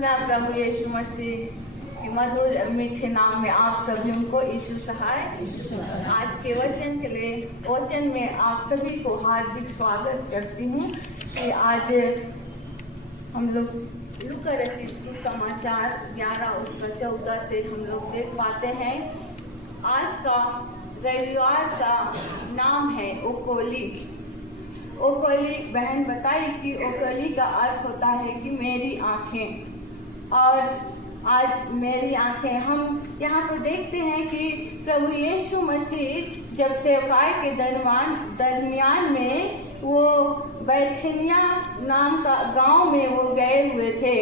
पुनः प्रभु यीशु मसीह के मधुर मीठे नाम में आप सभी को यीशु सहाय आज के वचन में आप सभी को हार्दिक स्वागत करती हूँ कि आज हम लोग लूका रचित सुसमाचार 11:14 से हम लोग देख पाते हैं। आज का रविवार का नाम है ओकोली। ओकोली बहन बताई कि ओकोली का अर्थ होता है कि मेरी आँखें। और आज मेरी आँखें हम यहाँ पर देखते हैं कि प्रभु यीशु मसीह जब सेवकाई के दरमियान में वो बैथनिया नाम का गांव में वो गए हुए थे,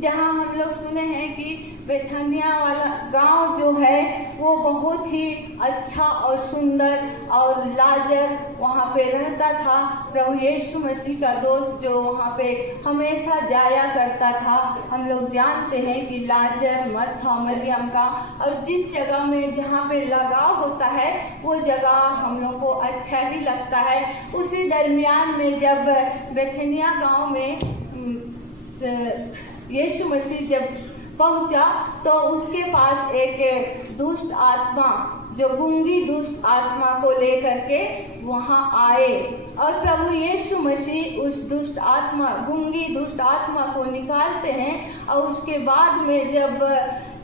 जहाँ हम लोग सुने हैं कि बैथनिया वाला गांव जो है वो बहुत ही अच्छा और सुंदर और लाजर वहाँ पे रहता था। प्रभु यीशु मसीह का दोस्त जो वहाँ पे हमेशा जाया करता था। हम लोग जानते हैं कि लाजर मरथा मरियम का, और जिस जगह में जहाँ पे लगाव होता है वो जगह हम लोग को अच्छा ही लगता है। उसी दरमियान में जब बैथनिया गांव में यीशु मसीह जब पहुंचा तो उसके पास एक दुष्ट आत्मा, जो गूंगी दुष्ट आत्मा को लेकर के वहां आए, और प्रभु यीशु मसीह उस गूंगी दुष्ट आत्मा को निकालते हैं। और उसके बाद में जब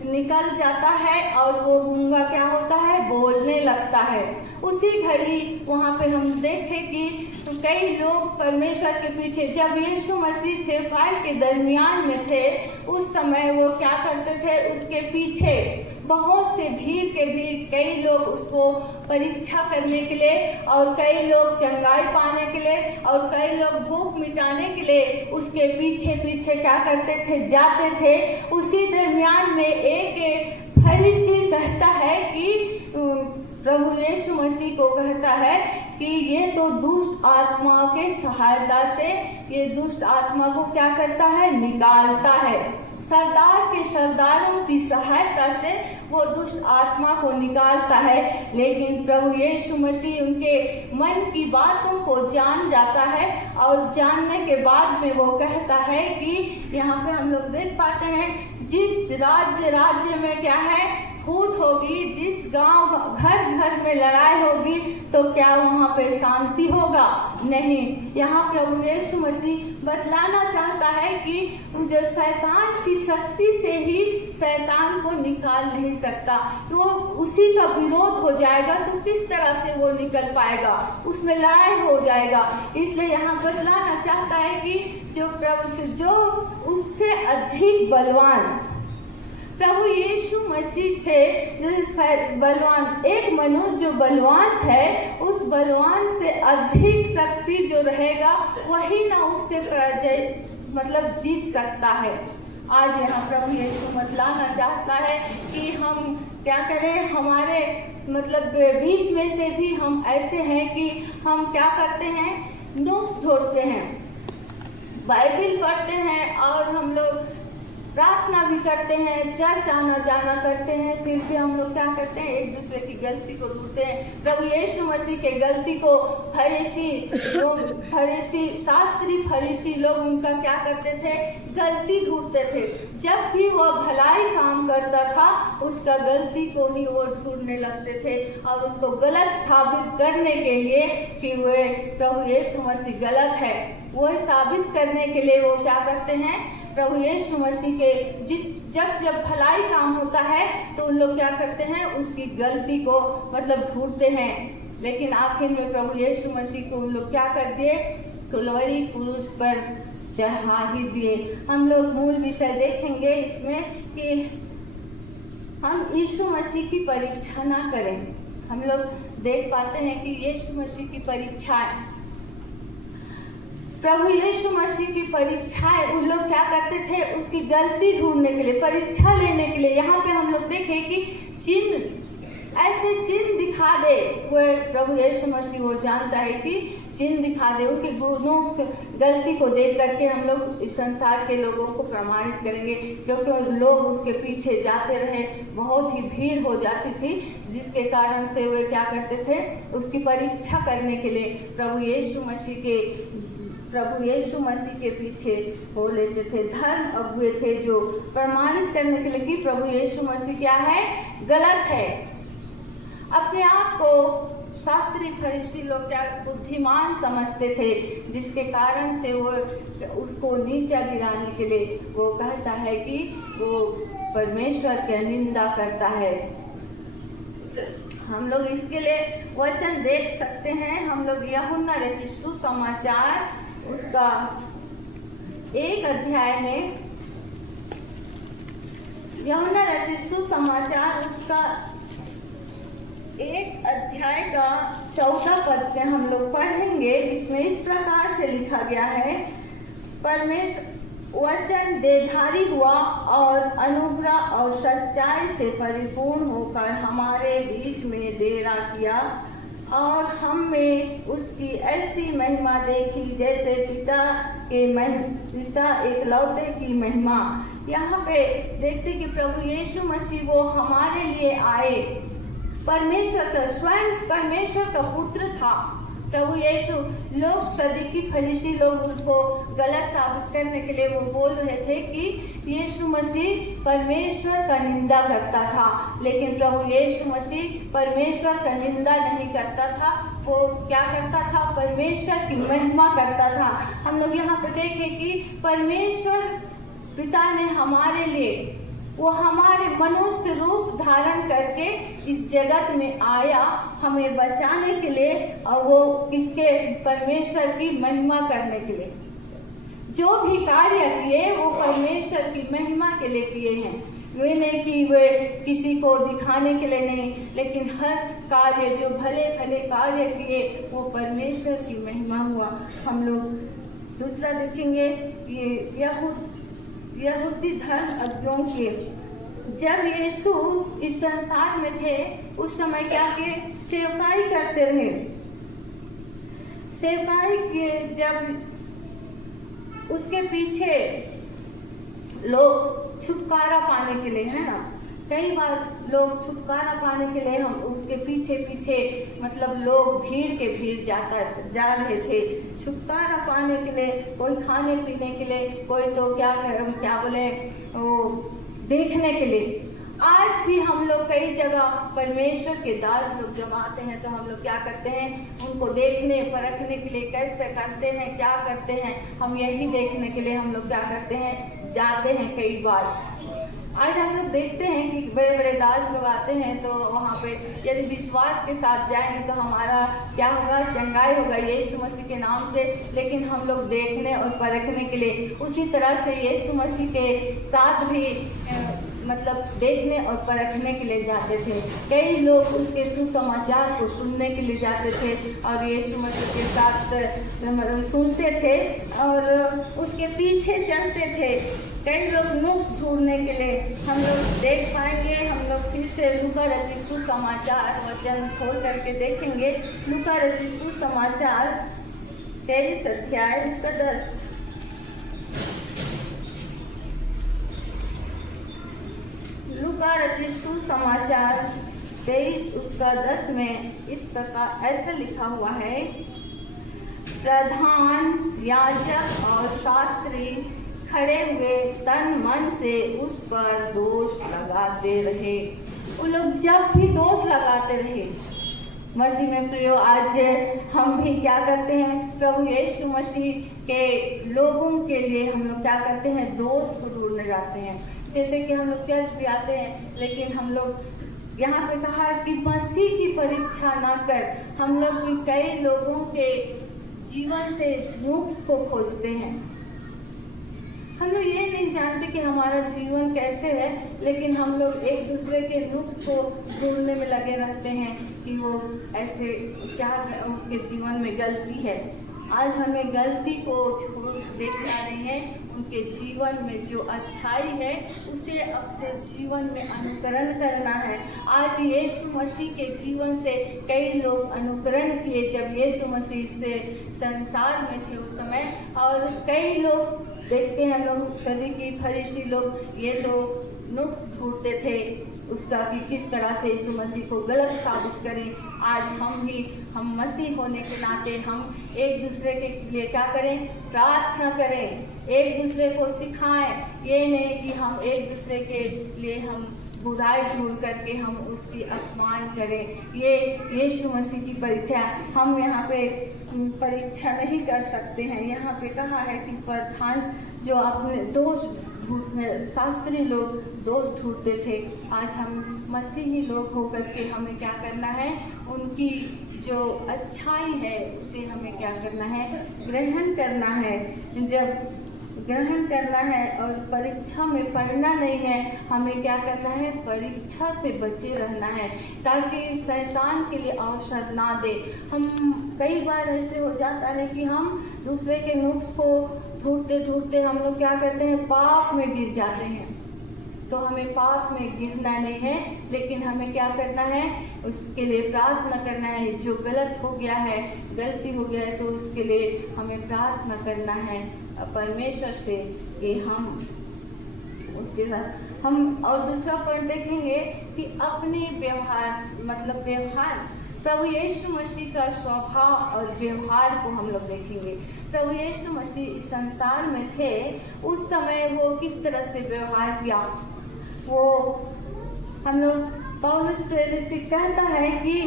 निकल जाता है और वो गूंगा क्या होता है, बोलने लगता है। उसी घड़ी वहाँ पे हम देखें कि कई लोग परमेश्वर के पीछे, जब यीशु मसीह सेवकाई के दरमियान में थे उस समय वो क्या करते थे, उसके पीछे बहुत से भीड़ कई लोग उसको परीक्षा करने के लिए, और कई लोग चंगाई पाने के लिए, और कई लोग भूख मिटाने के लिए उसके पीछे पीछे क्या करते थे, जाते थे। उसी दरमियान में एक फरीसी कहता है कि प्रभु यीशु मसीह को कहता है कि ये तो दुष्ट आत्मा के सहायता से ये दुष्ट आत्मा को क्या करता है, निकालता है। सरदार के सरदारों की सहायता से वो दुष्ट आत्मा को निकालता है। लेकिन प्रभु यीशु मसीह उनके मन की बातों को जान जाता है, और जानने के बाद में वो कहता है कि यहाँ पे हम लोग देख पाते हैं, जिस राज्य में क्या है, फूट होगी, जिस गांव घर में लड़ाई होगी तो क्या वहाँ पे शांति होगा? नहीं। यहाँ प्रभु यीशु मसीह बतलाना चाहता है कि जो शैतान की शक्ति से ही शैतान को निकाल नहीं सकता, तो उसी का विरोध हो जाएगा तो किस तरह से वो निकल पाएगा, उसमें लड़ाई हो जाएगा। इसलिए यहाँ बतलाना चाहता है कि जो उससे अधिक बलवान प्रभु यीशु मसीह थे, जो बलवान, एक मनुष्य जो बलवान थे, उस बलवान से अधिक शक्ति जो रहेगा वही ना उससे जीत सकता है। आज यहाँ प्रभु यीशु बतलाना चाहता है कि हम क्या करें, हमारे बीच में से भी हम ऐसे हैं कि हम क्या करते हैं, नोट्स ढूंढते हैं, बाइबिल पढ़ते हैं, और हम लोग प्रार्थना भी करते हैं, चर्च आना जाना करते हैं, फिर भी हम लोग क्या करते हैं, एक दूसरे की गलती को ढूंढते हैं। प्रभु यीशु मसीह के गलती को शास्त्री फरीसी लोग उनका क्या करते थे, गलती ढूंढते थे। जब भी वह भलाई काम करता था उसका गलती को ही वो ढूंढने लगते थे, और उसको गलत साबित करने के लिए कि वे प्रभु यीशु मसीह गलत है, वह साबित करने के लिए वो क्या करते हैं, प्रभु यीशु मसीह के जब भलाई काम होता है तो उन लोग क्या करते हैं, उसकी गलती को ढूंढते हैं। लेकिन आखिर में प्रभु यीशु मसीह को उन लोग क्या कर दिए, कलवरी क्रूस पर चढ़ा ही दिए। हम लोग मूल विषय देखेंगे इसमें कि हम यीशु मसीह की परीक्षा ना करें। हम लोग देख पाते हैं कि यीशु मसीह की परीक्षाएं, प्रभु यीशु मसीह की परीक्षाएं, उन लोग क्या करते थे, उसकी गलती ढूंढने के लिए, परीक्षा लेने के लिए। यहाँ पे हम लोग देखें कि ऐसे चिन्ह दिखा दे, वो प्रभु यीशु मसीह वो जानता है कि चिन्ह दिखा दे, उनके गुणों से गलती को देख करके हम लोग इस संसार के लोगों को प्रमाणित करेंगे, क्योंकि लोग उसके पीछे जाते रहे, बहुत ही भीड़ हो जाती थी, जिसके कारण से वे क्या करते थे, उसकी परीक्षा करने के लिए प्रभु यीशु मसीह के प्रभु यीशु मसीह के पीछे हो लेते थे। धर्म अगुए थे जो प्रमाणित करने के लिए कि प्रभु यीशु मसीह क्या है, गलत है। अपने आप को शास्त्री फरीसी लोग क्या बुद्धिमान समझते थे, जिसके कारण से वो उसको नीचा गिराने के लिए वो कहता है कि वो परमेश्वर की निंदा करता है। हम लोग इसके लिए वचन देख सकते हैं। हम लोग यूहन्ना रचित सुसमाचार उसका 1 अध्याय में, यूहन्ना रचित सुसमाचार उसका 1 अध्याय का 14 पद में हम लोग पढ़ेंगे। इसमें इस प्रकार से लिखा गया है, परमेश्वर वचन देहधारी हुआ और अनुग्रह और सच्चाई से परिपूर्ण होकर हमारे बीच में डेरा किया और हम में उसकी ऐसी महिमा देखी जैसे पिता एकलौते की महिमा। यहाँ पे देखते कि प्रभु यीशु मसीह वो हमारे लिए आए। परमेश्वर का स्वयं परमेश्वर का पुत्र था प्रभु यीशु। लोग सदुकी फरीसी लोग उनको गलत साबित करने के लिए वो बोल रहे थे कि यीशु मसीह परमेश्वर का निंदा करता था, लेकिन प्रभु यीशु मसीह परमेश्वर का निंदा नहीं करता था। वो क्या करता था, परमेश्वर की महिमा करता था। हम लोग यहाँ पर देखें कि परमेश्वर पिता ने हमारे लिए वो हमारे मनुष्य रूप धारण करके इस जगत में आया हमें बचाने के लिए, और वो किसके, परमेश्वर की महिमा करने के लिए। जो भी कार्य किए वो परमेश्वर की महिमा के लिए किए हैं। वे नहीं कि वे किसी को दिखाने के लिए नहीं, लेकिन हर कार्य जो भले भले कार्य किए वो परमेश्वर की महिमा हुआ। हम लोग दूसरा देखेंगे, ये यहूदी धर्म अज्ञों के, जब यीशु इस संसार में थे उस समय क्या के सेवकाई करते रहे। सेवकाई के जब उसके पीछे लोग छुटकारा पाने के लिए, है ना, कई बार लोग छुटकारा पाने के लिए हम उसके पीछे पीछे मतलब लोग भीड़ के भीड़ जा रहे थे छुटकारा पाने के लिए। कोई खाने पीने के लिए, कोई तो क्या बोले वो देखने के लिए। आज भी हम लोग कई जगह परमेश्वर के दास लोग जब आते हैं तो हम लोग क्या करते हैं, उनको देखने परखने के लिए कैसे करते हैं, क्या करते हैं, हम यही देखने के लिए हम लोग क्या करते हैं, जाते हैं कई बार। आज हम लोग देखते हैं कि बड़े बड़े दास लोग आते हैं तो वहाँ पे यदि विश्वास के साथ जाएंगे तो हमारा क्या होगा, चंगाई होगा यीशु मसीह के नाम से। लेकिन हम लोग देखने और परखने के लिए उसी तरह से यीशु मसीह के साथ भी मतलब देखने और परखने के लिए जाते थे। कई लोग उसके सुसमाचार को सुनने के लिए जाते थे और यीशु मसीह के साथ सुनते थे और उसके पीछे चलते थे। कई लोग नुक्स ढूंढने के लिए हम लोग देख पाएंगे। हम लोग फिर से लूका रचित सुसमाचार वचन खोल करके देखेंगे। लूका रचित सुसमाचार 23 अध्याय उसका 10। लूका रचित सुसमाचार 23 उसका 10 में इस प्रकार ऐसा लिखा हुआ है, प्रधान याजक और शास्त्री खड़े हुए तन मन से उस पर दोष लगाते रहे। वो लोग जब भी दोष लगाते रहे। मसीह में प्रियो, आज हम भी क्या करते हैं, प्रभु यीशु मसीह के लोगों के लिए हम लोग क्या करते हैं, दोष को ढूंढने जाते हैं। जैसे कि हम लोग चर्च भी आते हैं, लेकिन हम लोग यहाँ पे कहा कि मसीह की परीक्षा ना कर। हम लोग भी कई लोगों के जीवन से नुक्स को खोजते हैं। हम लोग ये नहीं जानते कि हमारा जीवन कैसे है, लेकिन हम लोग एक दूसरे के नुक्स को ढूंढने में लगे रहते हैं कि वो ऐसे क्या उसके जीवन में गलती है। आज हमें गलती को छोड़ देखना नहीं है, उनके जीवन में जो अच्छाई है उसे अपने जीवन में अनुकरण करना है। आज यीशु मसीह के जीवन से कई लोग अनुकरण किए जब यीशु मसीह से संसार में थे उस समय। और कई लोग देखते हैं, हम लोग सदुकी फरीसी लोग ये तो नुक्स ढूंढते थे उसका कि किस तरह से यीशु मसीह को गलत साबित करें। आज हम मसीह होने के नाते हम एक दूसरे के लिए क्या करें, प्रार्थना करें, एक दूसरे को सिखाएं। ये नहीं कि हम एक दूसरे के लिए हम बुराई ढूंढ करके हम उसकी अपमान करें। ये यीशु मसीह की परीक्षा, हम यहाँ पे परीक्षा नहीं कर सकते हैं। यहाँ पे कहा है कि प्रधान जो अपने दोष ढूंढने, शास्त्री लोग दोष ढूंढते थे, आज हम मसीही लोग होकर के हमें क्या करना है, उनकी जो अच्छाई है उसे हमें क्या करना है, ग्रहण करना है। जब ग्रहण करना है और परीक्षा में पढ़ना नहीं है, हमें क्या करना है, परीक्षा से बचे रहना है ताकि शैतान के लिए अवसर ना दे। हम कई बार ऐसे हो जाता है कि हम दूसरे के नुक्स को ढूंढते ढूंढते हम लोग क्या करते हैं, पाप में गिर जाते हैं। तो हमें पाप में गिरना नहीं है, लेकिन हमें क्या करना है, उसके लिए प्रार्थना करना है। जो गलत हो गया है, गलती हो गया है, तो उसके लिए हमें प्रार्थना करना है परमेश्वर से कि हम उसके साथ हम। और दूसरा पॉइंट देखेंगे कि अपने व्यवहार, मतलब व्यवहार, प्रभु यीशु मसीह का स्वभाव और व्यवहार को हम लोग देखेंगे। प्रभु यीशु मसीह इस संसार में थे, उस समय वो किस तरह से व्यवहार किया, वो हम लोग पौलुस प्रेरित कहता है कि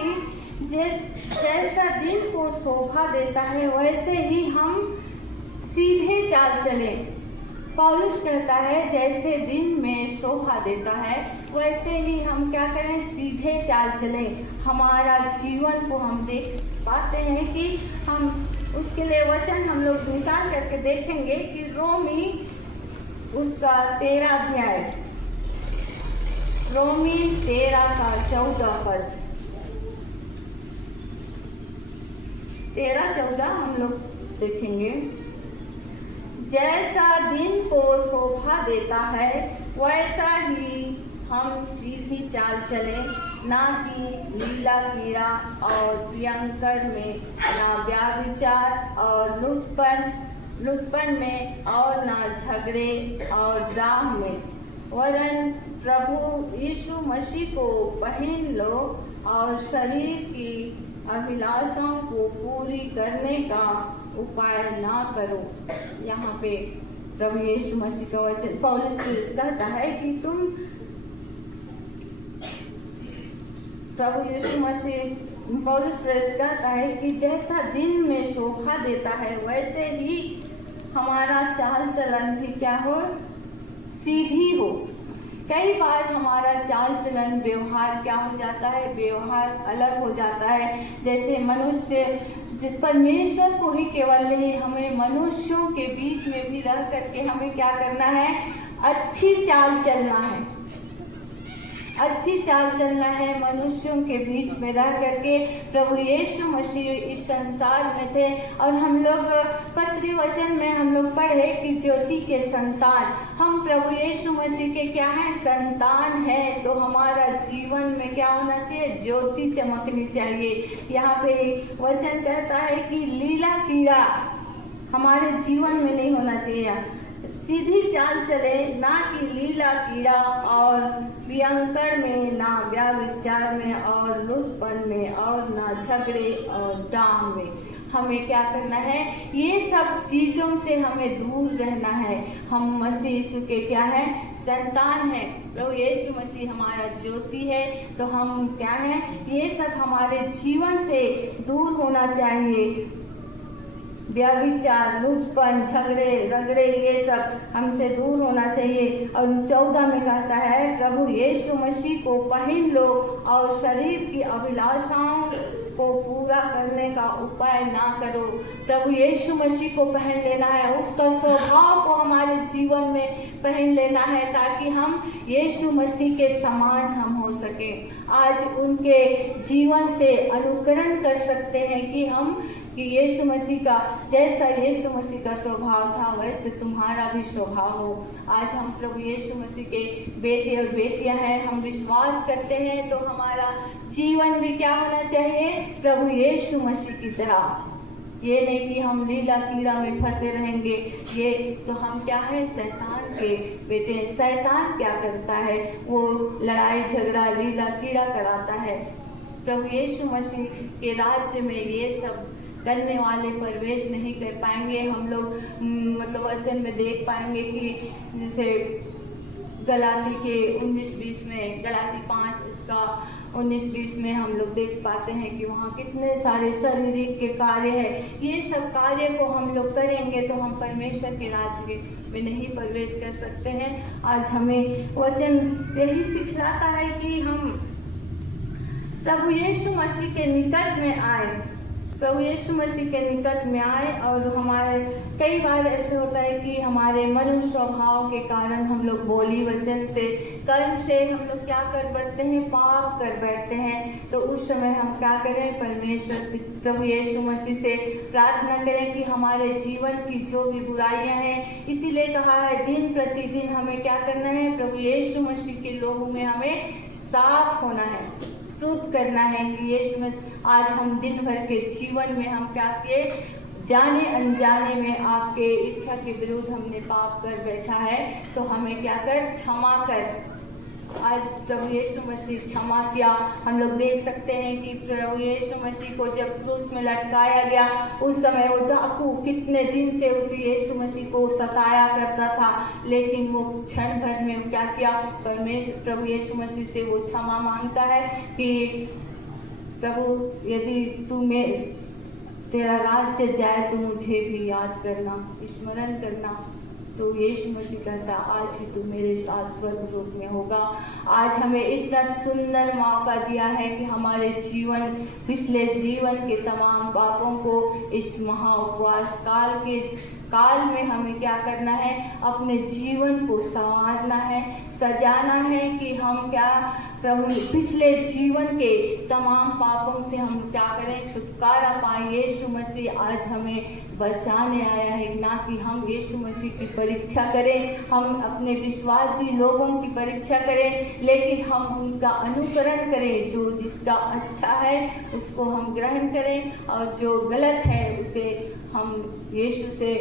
जैसा दिन को शोभा देता है वैसे ही हम सीधे चाल चले। पौलुस कहता है जैसे दिन में शोभा देता है वैसे ही हम क्या करें, सीधे चाल चलें। हमारा जीवन को हम देख पाते हैं कि हम उसके लिए वचन हम लोग निकाल करके देखेंगे कि रोमी उसका 13 अध्याय, रोमी 13 का 14 पद, 13-14 हम लोग देखेंगे। जैसा दिन को शोभा देता है वैसा ही हम सीधी चाल चले, ना कि लीला कीड़ा और प्रियंकर में, ना व्याभिचार और लुटपन में, और ना झगड़े और दाह में, वरन प्रभु यीशु मसीह को पहन लो और शरीर की अभिलाषाओं को पूरी करने का उपाय ना करो। यहाँ पे प्रभु यीशु मसीह का वचन पौलुस कहता है कि तुम, प्रभु यीशु मसीह, पौलुस प्रेरित कहता है कि जैसा दिन में शोभा देता है वैसे ही हमारा चाल चलन भी क्या हो, सीधी हो। कई बार हमारा चाल चलन, व्यवहार क्या हो जाता है, व्यवहार अलग हो जाता है। जैसे मनुष्य, परमेश्वर को ही केवल नहीं, हमें मनुष्यों के बीच में भी रह करके हमें क्या करना है, अच्छी चाल चलना है, अच्छी चाल चलना है मनुष्यों के बीच में रह करके। प्रभु यीशु मसीह इस संसार में थे और हम लोग पत्री वचन में हम लोग पढ़े कि ज्योति के संतान, हम प्रभु यीशु मसीह के क्या है, संतान है। तो हमारा जीवन में क्या होना चाहिए, ज्योति चमकनी चाहिए। यहाँ पे वचन कहता है कि लीला कीड़ा हमारे जीवन में नहीं होना चाहिए, सीधी चाल चले, ना कि लीला कीड़ा और प्रियंकर में, ना व्याभिचार में और लुटपन में, और ना झगड़े और डाम में। हमें क्या करना है, ये सब चीज़ों से हमें दूर रहना है। हम मसीह यीशु के क्या है, संतान है। प्रभु यीशु मसीह हमारा ज्योति है, तो हम क्या है, ये सब हमारे जीवन से दूर होना चाहिए। व्यभिचार, लुचपन, झगड़े रगड़े, ये सब हमसे दूर होना चाहिए। और 14 में कहता है प्रभु यीशु मसीह को पहन लो और शरीर की अभिलाषाओं को पूरा करने का उपाय ना करो। प्रभु यीशु मसीह को पहन लेना है, उसका स्वभाव को हमारे जीवन में पहन लेना है, ताकि हम यीशु मसीह के समान हम हो सके। आज उनके जीवन से अनुकरण कर सकते हैं कि हम कि यीशु मसीह का, जैसा यीशु मसीह का स्वभाव था वैसे तुम्हारा भी स्वभाव हो। आज हम प्रभु यीशु मसीह के बेटे और बेटियां हैं, हम विश्वास करते हैं, तो हमारा जीवन भी क्या होना चाहिए, प्रभु यीशु मसीह की तरह। ये नहीं कि हम लीला कीड़ा में फंसे रहेंगे। ये तो हम क्या है, शैतान के बेटे हैं। शैतान क्या करता है, वो लड़ाई झगड़ा लीला कीड़ा कराता है। प्रभु यीशु मसीह के राज्य में ये सब करने वाले प्रवेश नहीं कर पाएंगे। हम लोग मतलब वचन में देख पाएंगे कि जैसे गलाती के 19-20 में, गलाती 5 उसका 19-20 में हम लोग देख पाते हैं कि वहाँ कितने सारे शारीरिक के कार्य है। ये सब कार्य को हम लोग करेंगे तो हम परमेश्वर के राज्य में नहीं प्रवेश कर सकते हैं। आज हमें वचन यही सिखलाता है कि हम प्रभु यीशु मसीह के निकट में आए, प्रभु यीशु मसीह के निकट में आए। और हमारे कई बार ऐसे होता है कि हमारे मनुष्य स्वभाव के कारण हम लोग बोली वचन से, कर्म से हम लोग क्या कर बैठते हैं, पाप कर बैठते हैं। तो उस समय हम क्या करें, परमेश्वर प्रभु यीशु मसीह से प्रार्थना करें कि हमारे जीवन की जो भी बुराइयां हैं, इसीलिए कहा है दिन प्रतिदिन हमें क्या करना है, प्रभु यीशु मसीह के लोगों में हमें साफ होना है, शुद्ध करना है कि यीशु मसीह आज हम दिन भर के जीवन में हम क्या किए, जाने अनजाने में आपके इच्छा के विरुद्ध हमने पाप कर बैठा है, तो हमें क्या कर, क्षमा कर। आज प्रभु यीशु मसीह क्षमा किया। हम लोग देख सकते हैं कि प्रभु यीशु मसीह को जब क्रूस में लटकाया गया, उस समय वो डाकू कितने दिन से उस यीशु मसीह को सताया करता था, लेकिन वो क्षण भर में क्या किया, परमेश्वर प्रभु यीशु मसीह से वो क्षमा मांगता है कि प्रभु यदि तू में तेरा राज्य जाए तो मुझे भी याद करना, स्मरण करना। तो यीशु मसीह कहता आज ही तू मेरे साथ स्वर्ग लोक में होगा। आज हमें इतना सुंदर मौका दिया है कि हमारे जीवन, पिछले जीवन के तमाम पापों को इस महा उपवास काल में हमें क्या करना है, अपने जीवन को संवारना है, सजाना है कि हम क्या प्रभु पिछले जीवन के तमाम पापों से हम क्या करें, छुटकारा पाएं। यीशु मसीह आज हमें बचाने आया है, ना कि हम यीशु मसीह की परीक्षा करें, हम अपने विश्वासी लोगों की परीक्षा करें, लेकिन हम उनका अनुकरण करें। जो जिसका अच्छा है उसको हम ग्रहण करें और जो गलत है उसे हम यीशु से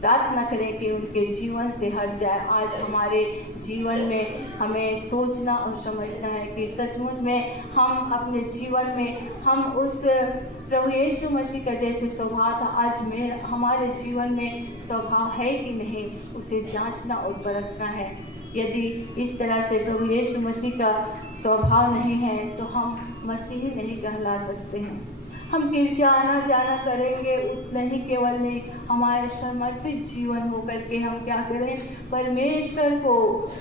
प्रार्थना करें कि उनके जीवन से हट जाए। आज हमारे जीवन में हमें सोचना और समझना है कि सचमुच में हम अपने जीवन में हम उस प्रभु यीशु मसीह का जैसे स्वभाव था, आज हमारे जीवन में स्वभाव है कि नहीं, उसे जांचना और परखना है। यदि इस तरह से प्रभु यीशु मसीह का स्वभाव नहीं है तो हम मसीही नहीं कहला सकते हैं। हम गिरजा आना जाना करेंगे उतना ही केवल नहीं, हमारे समर्पित जीवन होकर के हम क्या करें, परमेश्वर को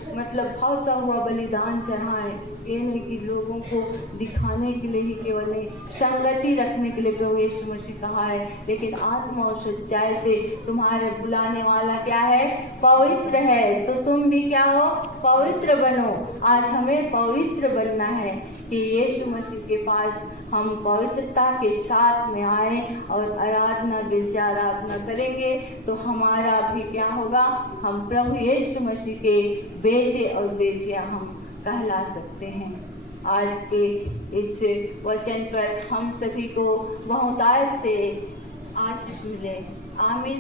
मतलब भावता हुआ बलिदान चढ़ाएं। ये नहीं कि लोगों को दिखाने के लिए ही केवल नहीं, संगति रखने के लिए प्रभु यीशु मसीह कहा है, लेकिन आत्मा और सच्चाई से तुम्हारे बुलाने वाला क्या है, पवित्र है। तो तुम भी क्या हो, पवित्र बनो। आज हमें पवित्र बनना है कि यीशु मसीह के पास हम पवित्रता के साथ में आए और आराधना, गिरजा आराधना करेंगे तो हमारा भी क्या होगा, हम प्रभु यीशु मसीह के बेटे और बेटियां हम कहला सकते हैं। आज के इस वचन पर हम सभी को बहुतायत से आशीष मिले। आमीन।